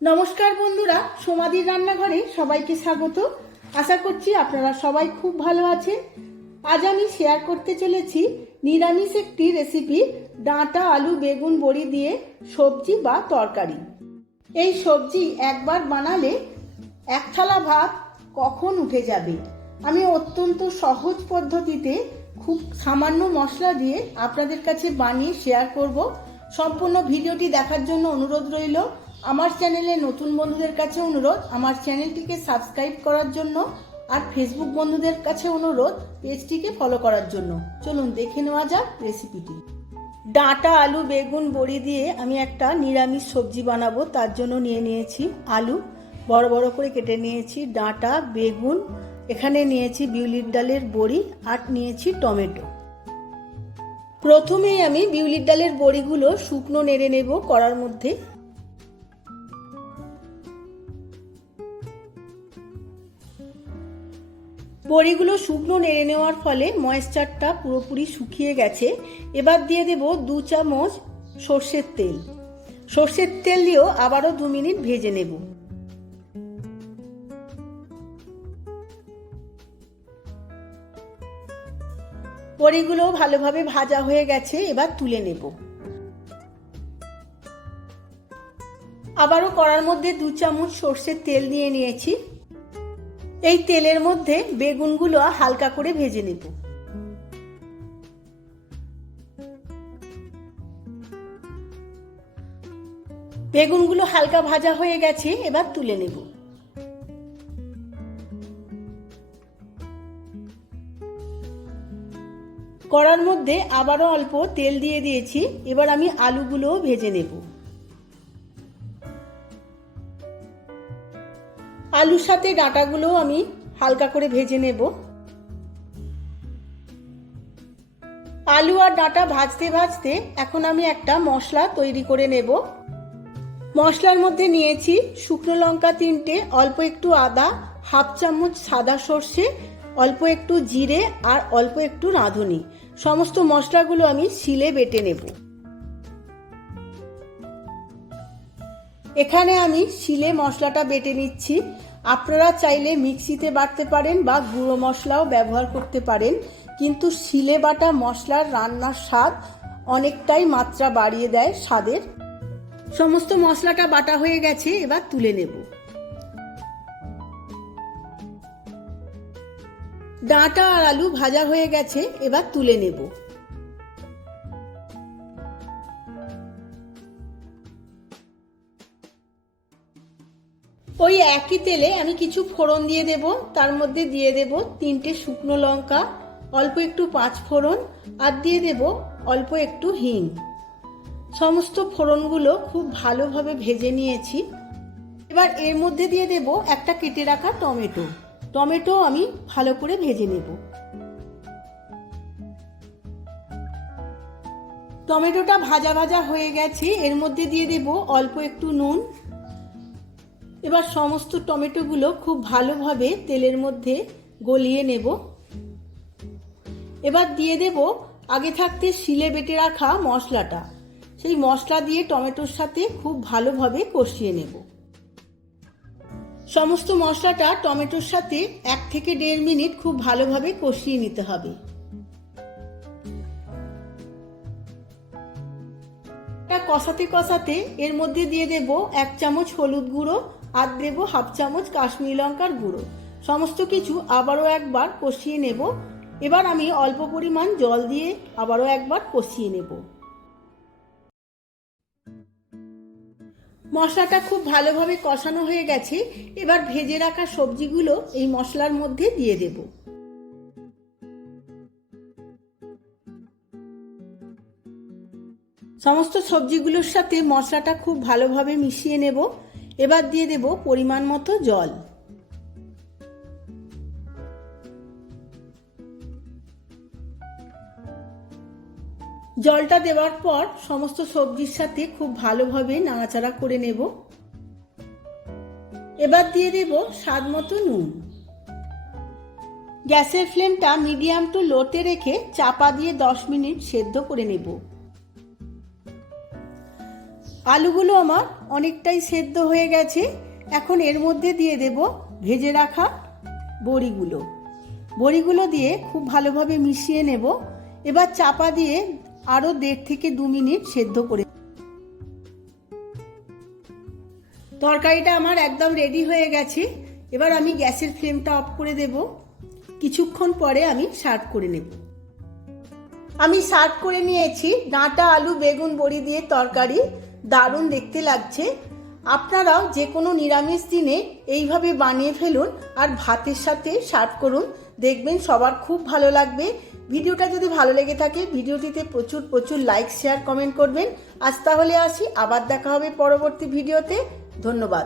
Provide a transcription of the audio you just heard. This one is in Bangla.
নমস্কার বন্ধুরা, সোমাদির রান্নাঘরে সবাইকে স্বাগত। আশা করছি আপনারা সবাই খুব ভালো আছেন। আজ আমি শেয়ার করতে চলেছি নিরামিষ একটি রেসিপি, ডাঁটা আলু বেগুন বড়ি দিয়ে সবজি বা তরকারি। এই সবজি একবার বানালে এক থালা ভাত কখন উঠে যাবে। আমি অত্যন্ত সহজ পদ্ধতিতে খুব সামান্য মশলা দিয়ে আপনাদের কাছে বানিয়ে শেয়ার করব। সম্পূর্ণ ভিডিওটি দেখার জন্য অনুরোধ রইল। আমার চ্যানেলে নতুন বন্ধুদের কাছে অনুরোধ আমার চ্যানেলটিকে সাবস্ক্রাইব করার জন্য, আর ফেসবুক বন্ধুদের কাছে অনুরোধ পেজটিকে ফলো করার জন্য। চলুন দেখে নেওয়া যাক রেসিপিটি। ডাঁটা আলু বেগুন বড়ি দিয়ে আমি একটা নিরামিষ সবজি বানাবো। তার জন্য নিয়ে নিয়েছি আলু, বড় বড় করে কেটে নিয়েছি, ডাঁটা বেগুন, এখানে নিয়েছি বিউলির ডালের বড়ি, আর নিয়েছি টমেটো। প্রথমেই আমি বিউলির ডালের বড়িগুলো শুকনো নেড়ে নেব কড়ার মধ্যে। বড়িগুলো শুকনো নেড়ে নেওয়ার ফলে ময়েশ্চারটা পুরোপুরি শুকিয়ে গেছে। এবার দিয়ে দেব 2 চামচ সর্ষের তেল। সর্ষের তেল দিয়েও আবারও 2 মিনিট ভেজে নেব। বড়িগুলো ভালোভাবে ভাজা হয়ে গেছে, এবার তুলে নেব। আবারও কড়ার মধ্যে 2 চামচ সর্ষের তেল দিয়ে নিয়েছি। এই তেলের মধ্যে বেগুনগুলো হালকা করে ভেজে নেব। বেগুনগুলো হালকা ভাজা হয়ে গেছে, এবার তুলে নেব। কড়ার মধ্যে আবারও অল্প তেল দিয়ে দিয়েছি। এবার আমি আলুগুলোও ভেজে নেব। আলুর সাথে ডাঁটাগুলোও আমি হালকা করে ভেজে নেব। আলু আর ডাঁটা ভাজতে ভাজতে এখন আমি একটা মশলা তৈরি করে নেব। মশলার মধ্যে নিয়েছি শুকনো লঙ্কা 3টে, অল্প একটু আদা, হাফ চামচ সাদা সর্ষে, অল্প একটু জিরে আর অল্প একটু রাঁধুনি। সমস্ত মশলাগুলো আমি শিলে বেটে নেব। এখানে আমি শিলে মশলাটা বেটে নিচ্ছি। আপনারা চাইলে মিক্সিতে বাটতে পারেন বা গুঁড়ো মশলাও ব্যবহার করতে পারেন, কিন্তু শিলে বাটা মশলার রান্নার স্বাদ অনেকটাই মাত্রা বাড়িয়ে দেয় স্বাদের। সমস্ত মশলাটা বাটা হয়ে গেছে, এবার তুলে নেব। ডাঁটা আর আলু ভাজা হয়ে গেছে, এবার তুলে নেব। ওই একই তেলে আমি কিছু ফোড়ন দিয়ে দেব। তার মধ্যে দিয়ে দেব 3টে শুকনো লঙ্কা, অল্প একটু 5 ফোড়ন, আর দিয়ে দেব অল্প একটু হিং। সমস্ত ফোড়নগুলো খুব ভালোভাবে ভেজে নিয়েছি। এবার এর মধ্যে দিয়ে দেব একটা কেটে রাখা টমেটো। টমেটো আমি ভালো করে ভেজে নেব। টমেটোটা ভাজা ভাজা হয়ে গেছে, এর মধ্যে দিয়ে দেব অল্প একটু নুন। এবার সমস্ত টমেটোগুলো খুব ভালোভাবে তেলের মধ্যে গলিয়ে নেব। এবার দিয়ে দেব আগে থাকতে শিলে বেটে রাখা মশলাটা। সেই মশলা দিয়ে টমেটোর সাথে খুব ভালোভাবে কষিয়ে নেব। সমস্ত মশলাটা টমেটোর সাথে 1 থেকে 1.5 মিনিট খুব ভালোভাবে কষিয়ে নিতে হবে। কষাতে কষাতে এর মধ্যে দিয়ে দেব 1 চামচ হলুদ গুঁড়ো, আর দেব হাফ চামচ কাশ্মীরি লঙ্কার গুঁড়ো। সমস্ত কিছু আবারও একবার কষিয়ে নেব। এবার আমি অল্প পরিমাণ জল দিয়ে আবারও একবার কষিয়ে নেব। মশলাটা খুব ভালোভাবে কষানো হয়ে গেছে। এবার ভেজে রাখা সবজিগুলো এই মশলার মধ্যে দিয়ে দেব। সমস্ত সবজিগুলোর সাথে মশলাটা খুব ভালোভাবে মিশিয়ে নেব। এবার দিয়ে দেব পরিমাণ মতো জল। জলটা দেওয়ার পর সমস্ত সবজির সাথে খুব ভালোভাবে নাড়াচাড়া করে নেব। এবার দিয়ে দেব স্বাদ মতো নুন। গ্যাসের ফ্লেমটা মিডিয়াম টু লোতে রেখে চাপা দিয়ে 10 মিনিট সেদ্ধ করে নেব। আলুগুলো আমার অনেকটাই সেদ্ধ হয়ে গেছে। এখন এর মধ্যে দিয়ে দেব ভেজে রাখা বড়িগুলো দিয়ে খুব ভালোভাবে মিশিয়ে নেব। এবার চাপা দিয়ে আরও 1.5 থেকে 2 মিনিট সেদ্ধ করে। তরকারিটা আমার একদম রেডি হয়ে গেছে। এবার আমি গ্যাসের ফ্লেমটা অফ করে দেব। কিছুক্ষণ পরে আমি সার্ভ করে নেব। আমি সার্ভ করে নিয়েছি ডাঁটা আলু বেগুন বড়ি দিয়ে তরকারি। দারুণ দেখতে লাগছে। আপনারাও যে কোনো নিরামিষ দিনে এইভাবে বানিয়ে ফেলুন আর ভাতের সাথে সার্ভ করুন, দেখবেন সবার খুব ভালো লাগবে। ভিডিওটা যদি ভালো লেগে থাকে ভিডিওটিতে প্রচুর প্রচুর লাইক শেয়ার কমেন্ট করবেন। আজ তাহলে আসি, আবার দেখা হবে পরবর্তী ভিডিওতে। ধন্যবাদ।